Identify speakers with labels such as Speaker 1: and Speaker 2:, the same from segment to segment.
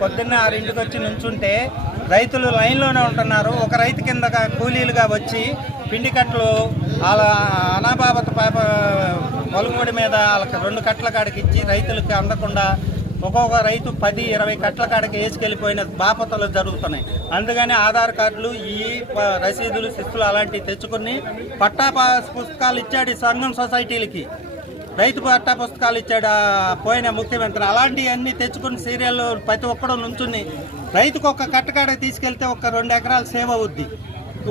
Speaker 1: పొద్దున్నే ఆరింటికి వచ్చి నుంచుంటే రైతులు లైన్లోనే ఉంటున్నారు. ఒక రైతు కింద కూలీలుగా వచ్చి పిండి కట్టలు వాళ్ళ అనాబాబత పాప మొలగొడి మీద వాళ్ళకి రెండు కట్టల కాడికి ఇచ్చి రైతులకి అందకుండా ఒక్కొక్క రైతు పది ఇరవై కట్టల కాడకి వేసుకెళ్ళిపోయిన బాపతలు జరుగుతున్నాయి. అందుకని ఆధార్ కార్డులు ఈ ప- రసీదులు శిస్తులు అలాంటివి తెచ్చుకుని పట్టా పుస్తకాలు ఇచ్చాడు సంఘం సొసైటీలకి. రైతు పట్టా పుస్తకాలు ఇచ్చాడు పోయిన ముఖ్యమంత్రి. అలాంటివన్నీ తెచ్చుకుని సీరియల్ ప్రతి ఒక్కడూ నుంచుని రైతుకు ఒక కట్టకాడ తీసుకెళ్తే ఒక రెండు ఎకరాలు సేవ్ అవుద్ది.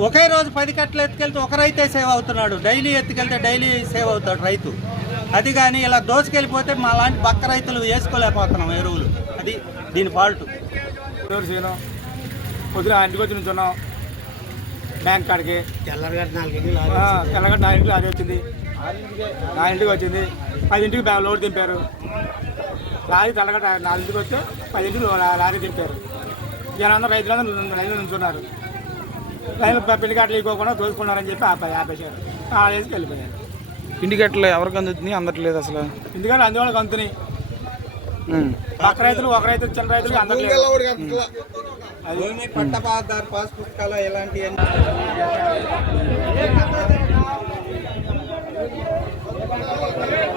Speaker 1: ఒకే రోజు పది కట్టలు ఎత్తుకెళ్తే ఒక రైతే సేవ్ అవుతున్నాడు. డైలీ ఎత్తుకెళ్తే డైలీ సేవ్ అవుతాడు రైతు. అది కానీ ఇలా దోసుకెళ్ళిపోతే మా లాంటి బక్క రైతులు వేసుకోలేకపోతున్నాం ఎరువులు. అది దీని ఫాల్ట్
Speaker 2: పొద్దున ఆ ఇంటికి వచ్చి నుంచున్నాం. బ్యాంక్ కాడికి. ఆ, తెల్లగడ్డ నా ఇంటికి లారీ వచ్చింది. నా ఇంటికి వచ్చింది. పదింటికి లోడ్ దింపారు. లారీ తెల్లగడ్డ నాలుగింటికి వస్తే పదింటికి లారీ దింపారు. జనందరూ రైతులందరూ లైన్లో నుంచున్నారు. లైన్ పిండి కాటలు ఇవ్వకుండా దోచుకున్నారని చెప్పి ఆపే ఆపేశారు. ఆడేసి వెళ్ళిపోయారు
Speaker 3: ఇండికేటర్లు ఎవరికి అందుతుంది అందట్లేదు అసలు.
Speaker 2: ఎందుకంటే అందువల్ల అందుతున్నాయి. ఒక రైతులు ఒక రైతులు చిన్న రైతులు అందట్లేదు.
Speaker 1: అది పట్టపాదారు పాస్ పుస్తకాలు ఇలాంటివన్నీ Thank.